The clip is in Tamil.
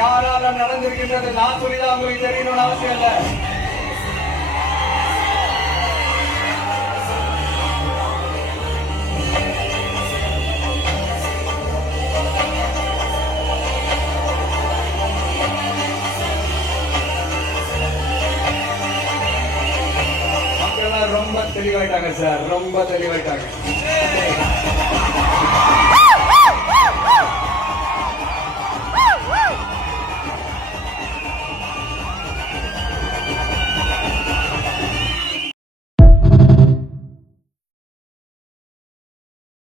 யாரால நடந்திருக்கின்றது நான் சொல்லிதான் உங்களுக்கு தெரியணும்னு அவசியம் இல்லை. மக்கள் ரொம்ப தெளிவாயிட்டாங்க சார், ரொம்ப தெளிவாயிட்டாங்க.